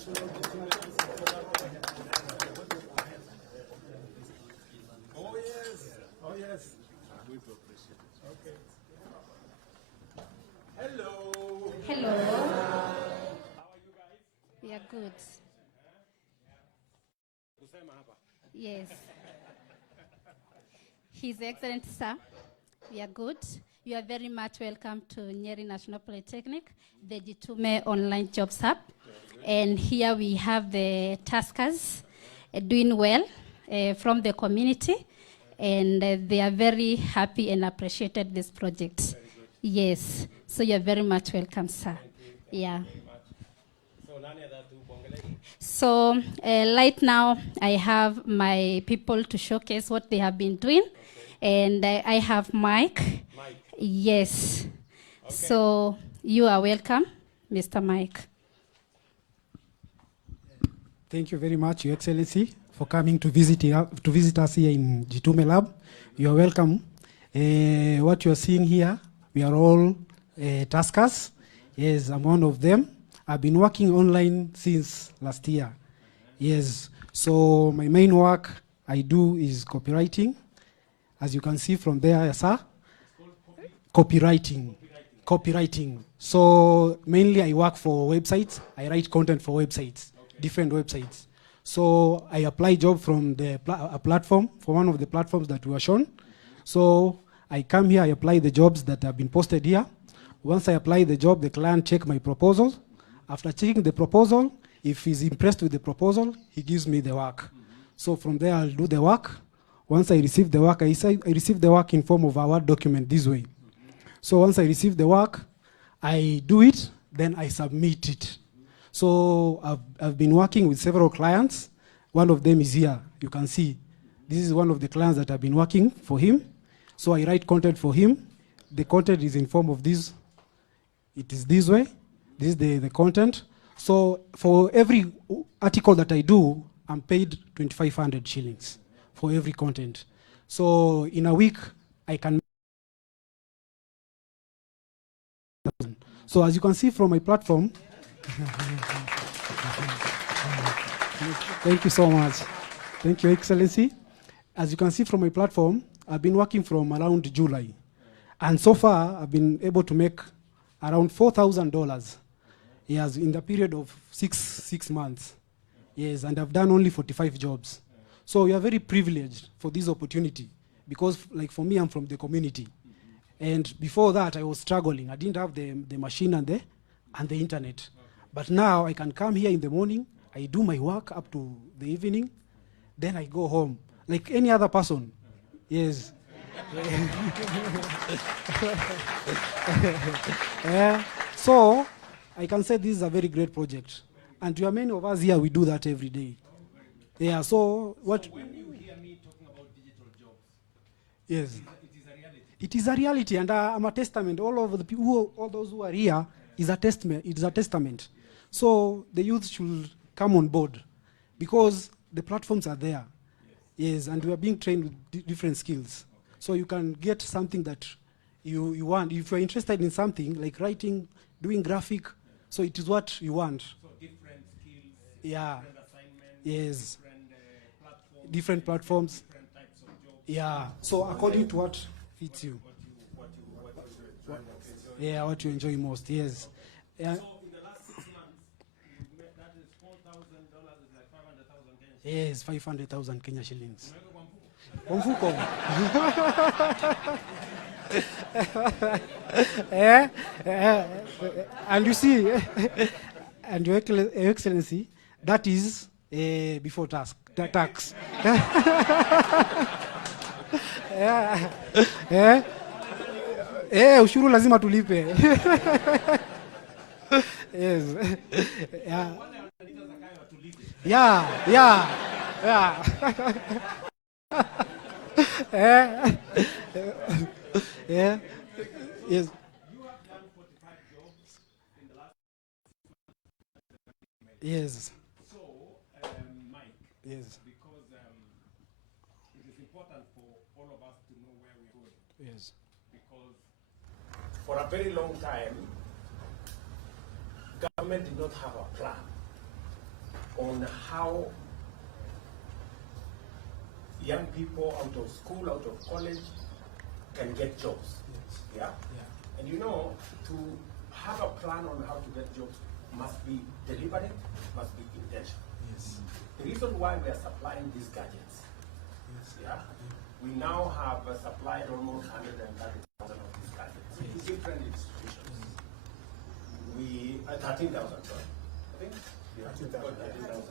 Oh yes, oh yes. I'm going to appreciate it. Okay. Hello. Hello. How are you guys? We are good. Kusema hapa. Yes. His Excellency, sir, we are good. You are very much welcome to Nyeri National Polytechnic, the Jitume Online Jobs Hub. And here we have the taskers doing well from the community. And they are very happy and appreciated this project. Yes. So you are very much welcome, sir. Yeah. So right now, I have my people to showcase what they have been doing. And I have Mike. Mike. Yes. Okay. So you are welcome, Mr. Mike. Thank you very much, Your Excellency, for coming to visit us here in Jitume Lab. You are welcome. What you are seeing here, we are all taskers. Yes, I'm one of them. I've been working online since last year. Yes, so my main work I do is copywriting. As you can see from there, sir. Copywriting. So mainly I work for websites. I write content for websites, different websites. So I apply job from the platform, for one of the platforms that we were shown. So I come here, I apply the jobs that have been posted here. Once I apply the job, the client check my proposal. After checking the proposal, if he's impressed with the proposal, he gives me the work. So from there, I'll do the work. Once I receive the work, I receive the work in form of a Word document this way. So once I receive the work, I do it, then I submit it. So I've been working with several clients. One of them is here. You can see. This is one of the clients that I've been working for him. So I write content for him. The content is in form of this. It is this way. This is the content. So for every article that I do, I'm paid 2,500 shillings for every content. So in a week, I can. So as you can see from my platform, thank you so much. Thank you, Excellency. As you can see from my platform, I've been working from around July. And so far, I've been able to make around $4,000. Yes, in the period of six months. Yes, and I've done only 45 jobs. So we are very privileged for this opportunity because, like for me, I'm from the community. And before that, I was struggling. I didn't have the machine and the internet. But now I can come here in the morning, I do my work up to the evening, then I go home, like any other person. Yes. So I can say this is a very great project. And to many of us here, we do that every day. Yeah, so what... So when you hear me talking about digital jobs, yes. it is a reality. It is a reality, and I'm a testament. All of the people, all those who are here, is a testament. It is a testament. So the youth should come on board, because the platforms are there. Yes, and we are being trained with different skills. Okay. So you can get something that you want. If you're interested in something like writing, doing graphic, so it is what you want. So different skills, yeah. different assignments, yes. different platforms, different types of jobs. Yeah. So according to what fits you. What you enjoy most. Yes. So in the last 6 months, that is $4,000 is like 500,000 Kenya. Yes, 500,000 Kenya shillings. Kwa mfuko. And you see, and Your Excellency, that is before tax. Ushuru lazima tulipe. Yes. Yeah. Yeah. Yes. You have done 45 jobs in the last. Yes. So, Mike. Yes. Because it is important for all of us to know where we're going. Yes. Because for a very long time, government did not have a plan on how young people out of school, out of college, can get jobs. Yes. Yeah? Yeah. And you know, to have a plan on how to get jobs must be deliberate, must be intentional. Yes. The reason why we are supplying these gadgets, Yes. yeah, we now have supplied almost 130,000 of these gadgets to different institutions. We 13,000, sorry. I think. Yeah, 13,000.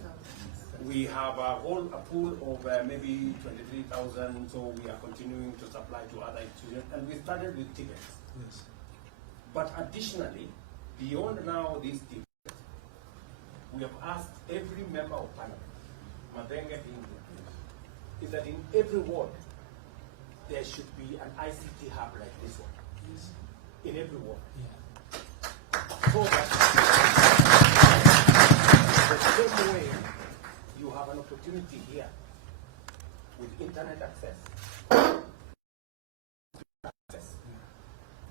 We have a pool of maybe 23,000, so we are continuing to supply to other institutions, and we started with tickets. Yes. But additionally, beyond now these tickets, we have asked every member of parliament, Madenge is that in every ward there should be an ICT hub like this one. Yes. In every ward. Yeah. So that the same way you have an opportunity here with internet access,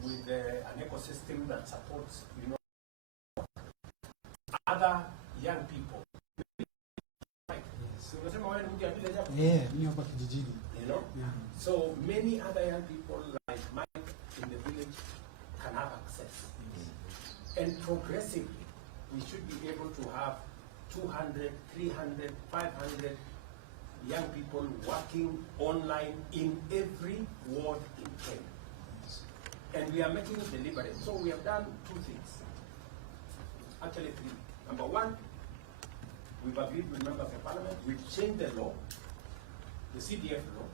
with an ecosystem that supports, you know, other young people. Yeah, mimi hapa kijijini. You know? Yeah. So many other young people like Mike in the village can have access. And progressively, we should be able to have 200, 300, 500 young people working online in every ward in Kenya. And we are making it deliberate. So we have done two things. Actually three. Number one, we've agreed with members of parliament, we've changed the law, the CDF law,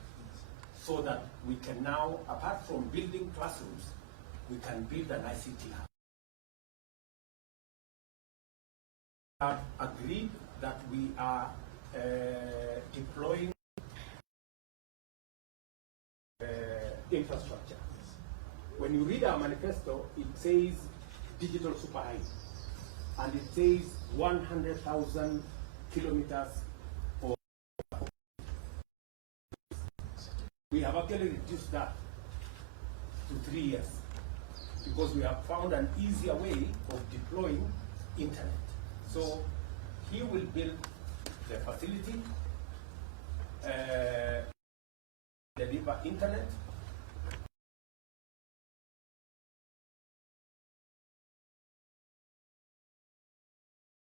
so that we can now, apart from building classrooms, we can build an ICT hub. We have agreed that we are deploying infrastructure. When you read our manifesto, it says digital super highway, and it says 100,000 kilometers of. We have actually reduced that to 3 years because we have found an easier way of deploying internet. So he will build the facility, deliver internet,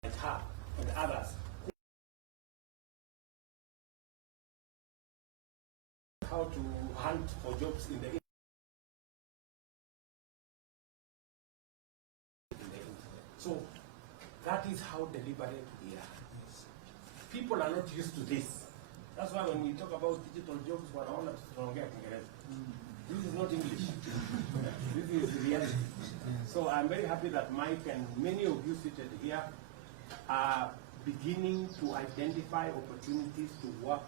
and her and others how to hunt for jobs in the internet. So that is how deliberate we are. People are not used to this. That's why when we talk about digital jobs, this is not English. This is reality. So I'm very happy that Mike and many of you seated here are beginning to identify opportunities to work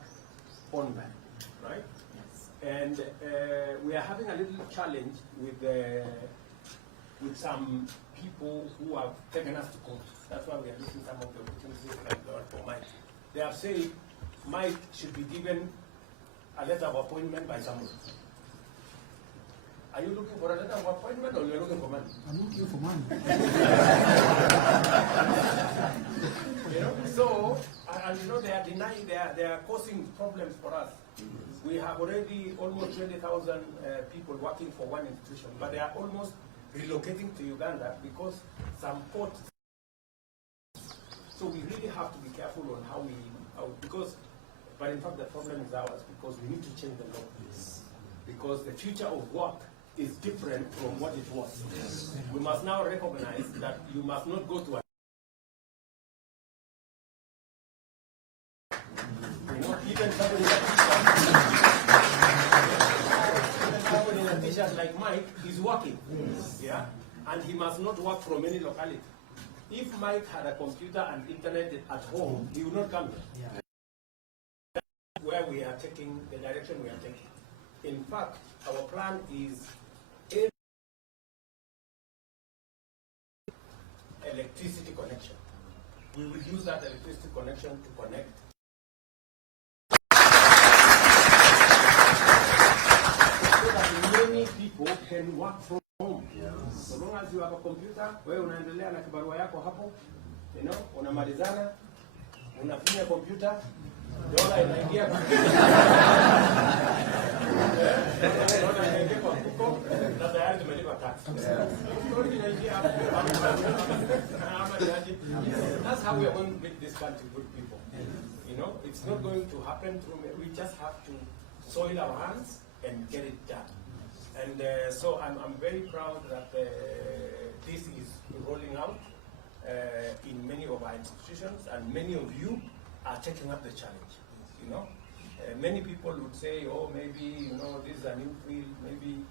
online, right? Yes. And we are having a little challenge with some people who have taken us to court. That's why we are looking some of the opportunities like that for Mike. They have said Mike should be given a letter of appointment by someone. Are you looking for a letter of appointment or you're looking for money? I'm looking for money. You know, so, and you know, they are denying, they are causing problems for us. We have already almost 20,000 people working for one institution, but they are almost relocating to Uganda because some ports. So we really have to be careful on how we, but in fact the problem is ours because we need to change the law. Yes. Because the future of work is different from what it was. Yes. We must now recognize that you must not go to a even somebody in a t-shirt like Mike is working. Yes. Yeah? And he must not work from any locality. If Mike had a computer and internet at home, he would not come here. Yeah. That's where we are taking, the direction we are taking. In fact, our plan is electricity connection. We will use that electricity connection to connect. So that many people can work from home. Yeah. So long as you have a computer, wewe unaendelea na kibarua yako hapo, you know, unamalizana, Unafinya kompyuta, dola inaingia kwa dola inaingia kwa mfuko, na tayari tumelipa tax. That's how we are going to make this country good people. You know, it's not going to happen through me. We just have to soil our hands and get it done. And so I'm very proud that this is rolling out in many of our institutions, and many of you are taking up the challenge. You know, many people would say, oh, maybe, you know, this is a new field, maybe.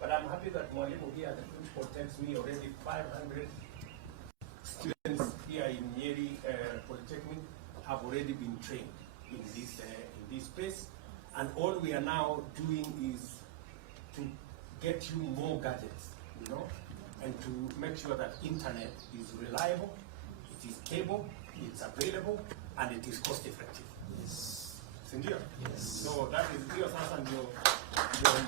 But I'm happy that Mwalimu here at the principal tells me already 500 students here in Nyeri Polytechnic have already been trained in this space. And all we are now doing is to get you more gadgets, you know, and to make sure that internet is reliable, it is stable, it's available, and it is cost effective. Yes. Sindio? Yes. So that is your sense and your 200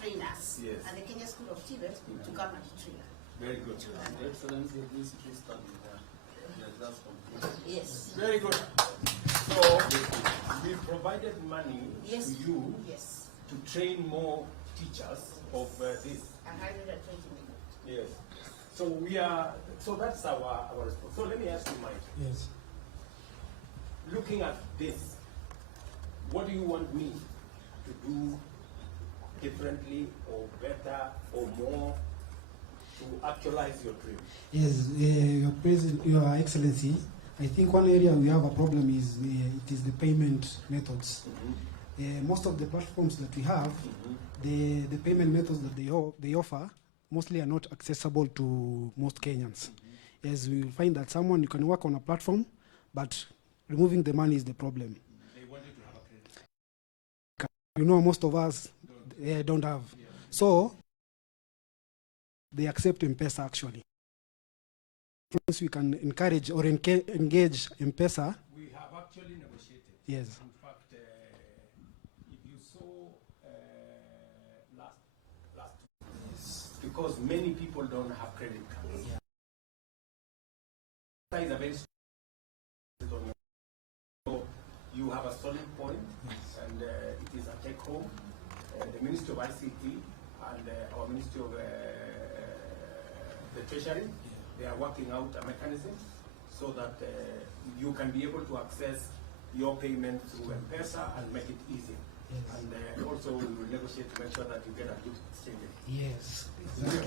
trainers. Yes. And the Kenya School of TVET to come and train. Very good. Excellency, this is study there. That's complete. Yes. Very good. So we provided money Yes. to you Yes. to train more teachers of this. 120 million. Yes. So we are. So that's our response. So let me ask you, Mike. Yes. Looking at this, what do you want me to do differently or better or more to actualize your dream? Yes, Your Excellency, I think one area we have a problem is it is the payment methods. Most of the platforms that we have, the payment methods that they offer mostly are not accessible to most Kenyans. Yes, we will find that you can work on a platform, but removing the money is the problem. They want you to have a credit. You know, most of us don't have. Yeah. So they accept M-Pesa actually. Once we can encourage or engage M-Pesa. We have actually negotiated. Yes. In fact, if you saw last Because many people don't have credit cards. Yeah. Is a very so you have a solid point, and it is a take home. The Ministry of ICT and our Ministry of the Treasury, they are working out a mechanism so that you can be able to access your payment through M-Pesa and make it easy. Yes. And also we will negotiate to make sure that you get a good exchange. Yes. Anybody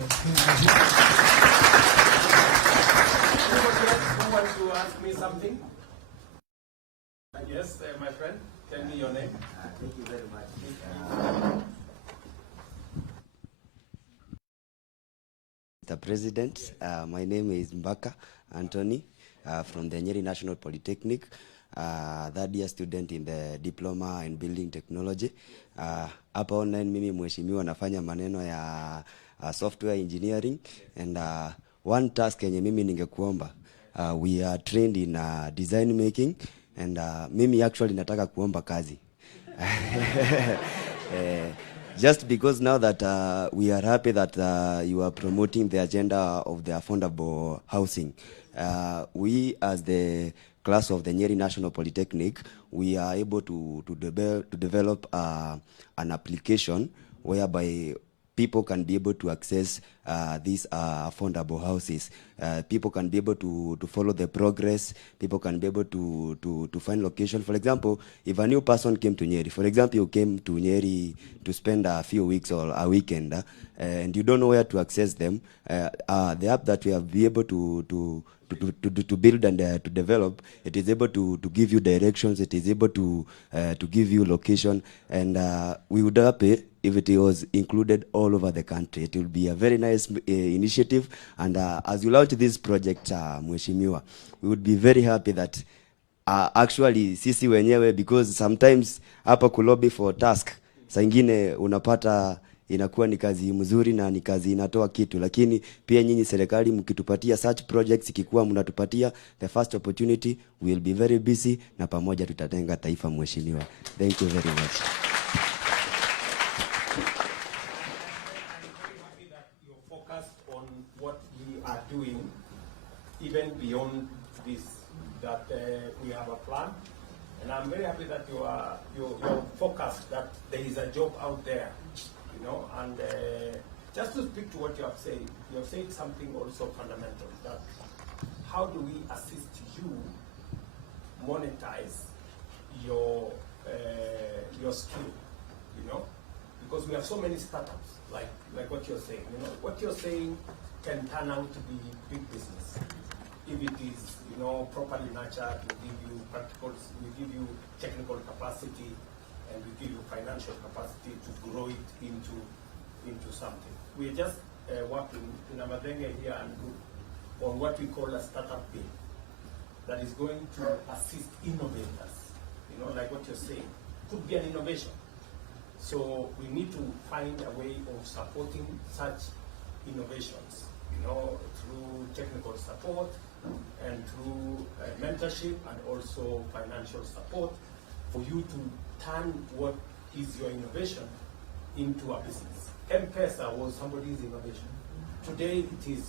else who wants to ask me something? Yes, my friend, tell me your name. Thank you very much. Mr. President, my name is Mbaka Anthony from the Nyeri National Polytechnic, third year student in the Diploma in Building Technology. Hapa online mimi mheshimiwa nafanya maneno ya software engineering, and one task yenye mimi ningekuomba, we are trained in design making, and mimi actually nataka kuomba kazi. Just because now that we are happy that you are promoting the agenda of the affordable housing, we as the class of the Nyeri National Polytechnic, we are able to develop an application whereby people can be able to access these affordable houses. People can be able to follow the progress. People can be able to find location. For example, if a new person came to Nyeri, for example, you came to Nyeri to spend a few weeks or a weekend, and you don't know where to access them, the app that we have been able to build and to develop, it is able to give you directions, it is able to give you location, and we would happy if it was included all over the country. It will be a very nice initiative, and as you launch this project, Mheshimiwa, we would be very happy that actually sisi wenyewe, because sometimes hapa kulobi for task, saa ingine unapata inakuwa ni kazi mzuri na ni kazi inatoa kitu, lakini pia nyinyi serikali mkitupatia such projects, ikikuwa mnatupatia the first opportunity, we will be very busy na pamoja tutatenga taifa, Mheshimiwa. Thank you very much. I'm very happy that you're focused on what we are doing even beyond this, that we have a plan. And I'm very happy that you're focused that there is a job out there, you know. And just to speak to what you have said something also fundamental, that how do we assist you monetize your skill, you know? Because we have so many startups, like what you're saying. You know, what you're saying can turn out to be big business if it is, you know, properly nurtured. We give you practicals, we give you technical capacity, and we give you financial capacity to grow it into something. We're just working in Amadenge here and on what we call a startup bill that is going to assist innovators. You know, like what you're saying, could be an innovation. So we need to find a way of supporting such innovations, you know, through technical support and through mentorship and also financial support for you to turn what is your innovation into a business. M-Pesa was somebody's innovation. Today it is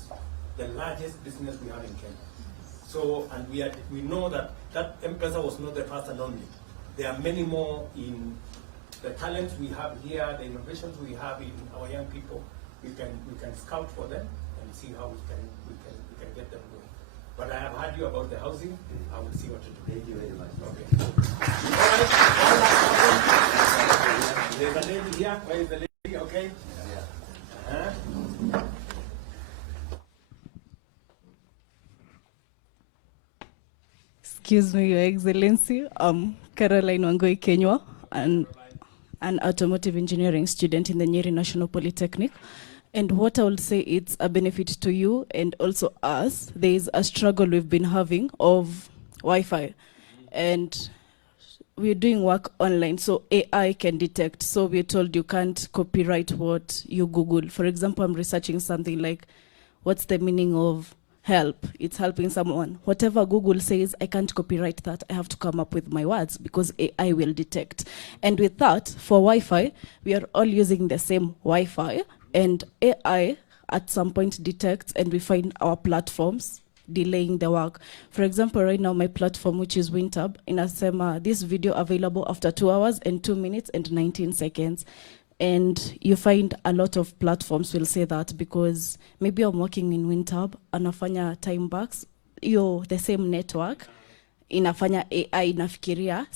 the largest business we have in Kenya. So, and we know that M-Pesa was not the first and only. There are many more in the talents we have here, the innovations we have in our young people. We can scout for them and see how we can get them going. But I have heard you about the housing. I will see what to do. Thank you very much. Okay. All right. There's a lady here. Where is the lady? Okay. Yeah. Excuse me, Your Excellency. Caroline Wangoi Kenywa, an automotive engineering student in the Nyeri National Polytechnic. And what I will say, it's a benefit to you and also us. There is a struggle we've been having of Wi-Fi. And we're doing work online, so AI can detect. So we're told you can't copyright what you Google. For example, I'm researching something like, what's the meaning of help? It's helping someone. Whatever Google says, I can't copyright that. I have to come up with my words because AI will detect. And with that, for Wi-Fi, we are all using the same Wi-Fi, and AI at some point detects and we find our platforms delaying the work. For example, right now my platform, which is WinTab, inasema this video available after 2 hours and 2 minutes and 19 seconds. And you find a lot of platforms will say that because maybe I'm working in WinTab, anafanya time backs, the same network, inafanya AI inafikiria,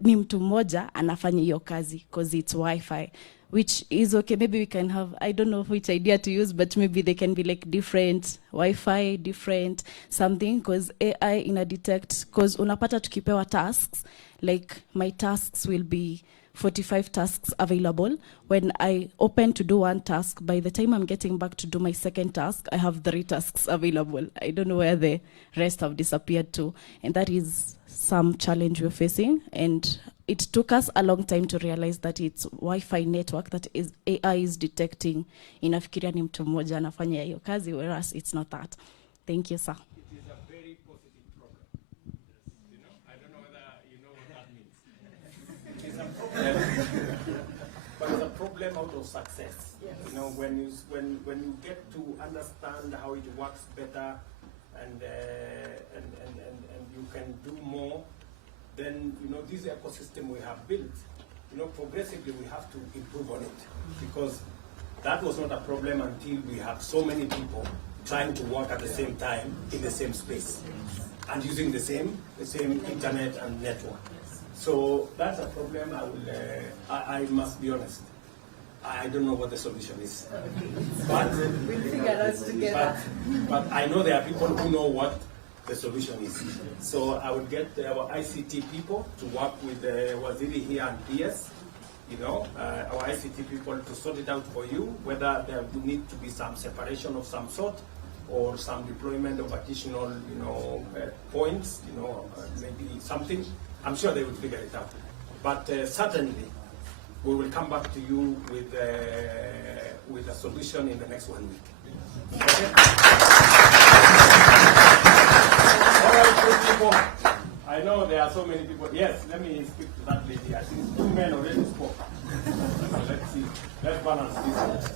ni mtu mmoja anafanya hiyo kazi, because it's Wi-Fi. Which is okay, maybe we can have, I don't know which idea to use, but maybe they can be like different Wi-Fi, different something, because AI ina detect, because unapata tukipewa tasks, like my tasks will be 45 tasks available. When I open to do one task, by the time I'm getting back to do my second task, I have 3 tasks available. I don't know where the rest have disappeared to. And that is some challenge we're facing. And it took us a long time to realize that it's Wi-Fi network that is AI is detecting. Inafikiria ni mtu mmoja anafanya hiyo kazi, whereas it's not that. Thank you, sir. It is a very positive problem. You know, I don't know whether you know what that means. It is a problem, but it's a problem out of success. Yes. You know, when you get to understand how it works better, and you can do more, then, you know, this ecosystem we have built, you know, progressively we have to improve on it, because that was not a problem until we have so many people trying to work at the same time in the same space and using the same internet and network. So that's a problem. I must be honest, I don't know what the solution is, but We'll figure it out together. But I know there are people who know what the solution is. So I would get our ICT people to work with Waziri here and PS, you know, our ICT people to sort it out for you, whether there would need to be some separation of some sort or some deployment of additional, you know, points, you know, maybe something. I'm sure they will figure it out. But certainly, we will come back to you with a solution in the next 1 week. Okay? All right, good people. I know there are so many people. Yes, let me speak to that lady. I think 2 men already spoke. So let's see. Let's balance this.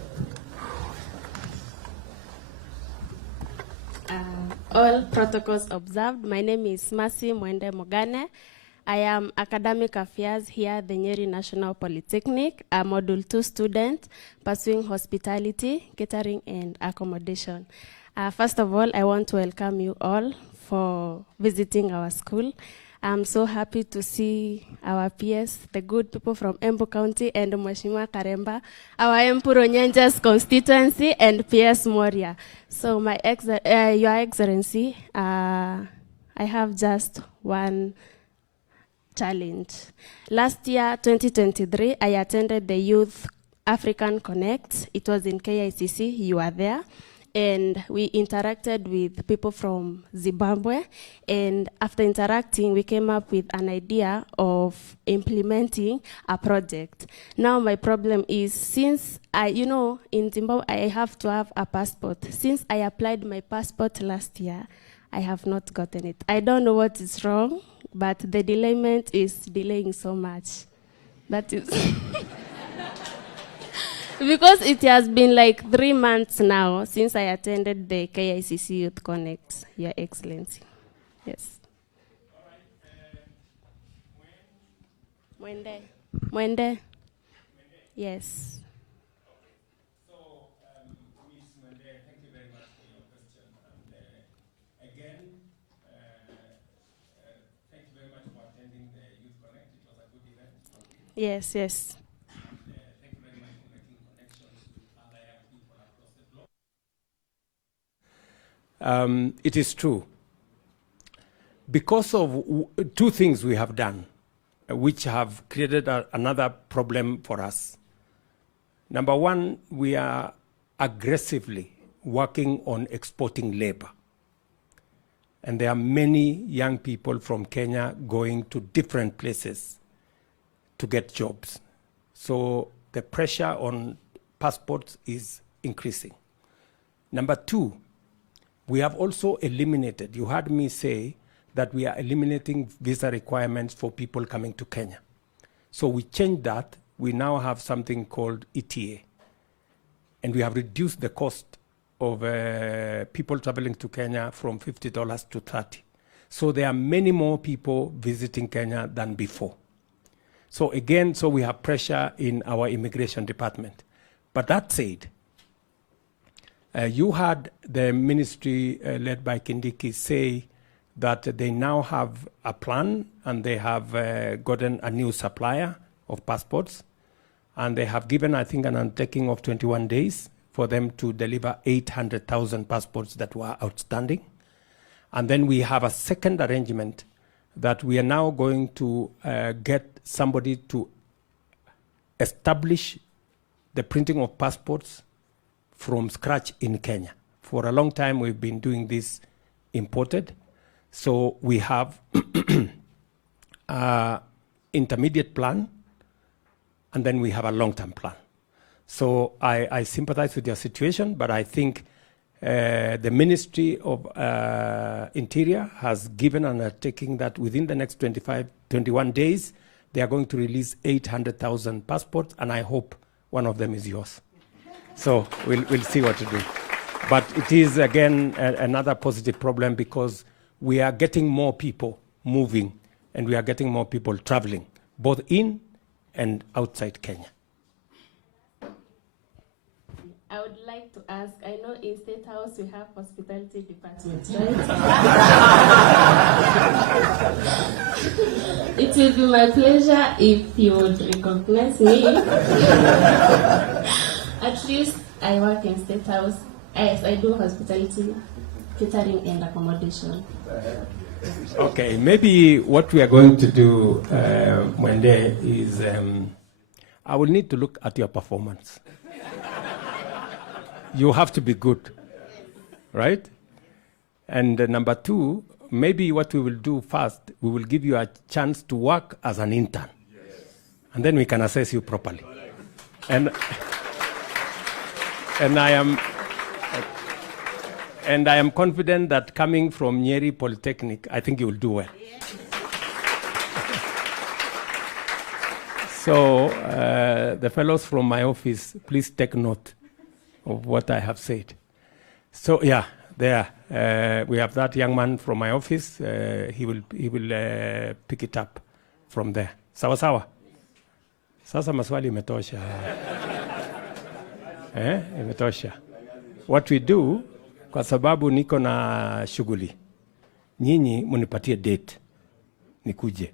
All protocols observed. My name is Masi Mwende Mogane. I am Academic Affairs here at the Nyeri National Polytechnic, a Module 2 student pursuing hospitality, catering, and accommodation. First of all, I want to welcome you all for visiting our school. I'm so happy to see our peers, the good people from Embu County and Mheshimiwa Karemba, our Empuro Nyanja's constituency, and PS Moria. So, Your Excellency, I have just one challenge. Last year, 2023, I attended the Youth African Connect. It was in KICC, you were there. And we interacted with people from Zimbabwe. And after interacting, we came up with an idea of implementing a project. Now my problem is, since in Zimbabwe, I have to have a passport. Since I applied my passport last year, I have not gotten it. I don't know what is wrong, but the delayment is delaying so much. That is... Because it has been like 3 months now since I attended the KICC Youth Connect, Your Excellency. Yes. Mwende. Mwende. Yes. So, Ms. Mwende, thank you very much for your question. And again, thank you very much for attending the Youth Connect. It was a good event. Yes, yes. It is true. Because of two things we have done, which have created another problem for us. Number one, we are aggressively working on exporting labor. And there are many young people from Kenya going to different places to get jobs. So the pressure on passports is increasing. Number two, we have also eliminated, you heard me say that we are eliminating visa requirements for people coming to Kenya. So we changed that. We now have something called ETA. And we have reduced the cost of people traveling to Kenya from $50 to $30. So there are many more people visiting Kenya than before. So again, so we have pressure in our immigration department. But that said, you had the ministry led by Kindiki say that they now have a plan and they have gotten a new supplier of passports. And they have given, I think, an undertaking of 21 days for them to deliver 800,000 passports that were outstanding. And then we have a second arrangement that we are now going to get somebody to establish the printing of passports from scratch in Kenya. For a long time, we've been doing this imported. So we have an intermediate plan, and then we have a long-term plan. So I sympathize with your situation, but I think the Ministry of Interior has given an undertaking that within the next 21 days, they are going to release 800,000 passports, and I hope one of them is yours. So we'll see what to do. But it is, again, another positive problem because we are getting more people moving and we are getting more people traveling, both in and outside Kenya. I would like to ask, I know in State House we have hospitality department, right? It will be my pleasure if you would recognize me. At least I work in State House. Yes, I do hospitality, catering, and accommodation. Okay, maybe what we are going to do, Mwende, is I will need to look at your performance. You have to be good, right? And number two, maybe what we will do first, we will give you a chance to work as an intern. Yes. And then we can assess you properly. And I am confident that coming from Nyeri Polytechnic, I think you will do well. Yeah. So the fellows from my office, please take note of what I have said. So yeah, There, we have that young man from my office. He will pick it up from there. Sawa sawa. Sasa maswali imetosha. Imetosha. What we do, kwa sababu niko na shughuli, nyinyi munipatie date nikuje.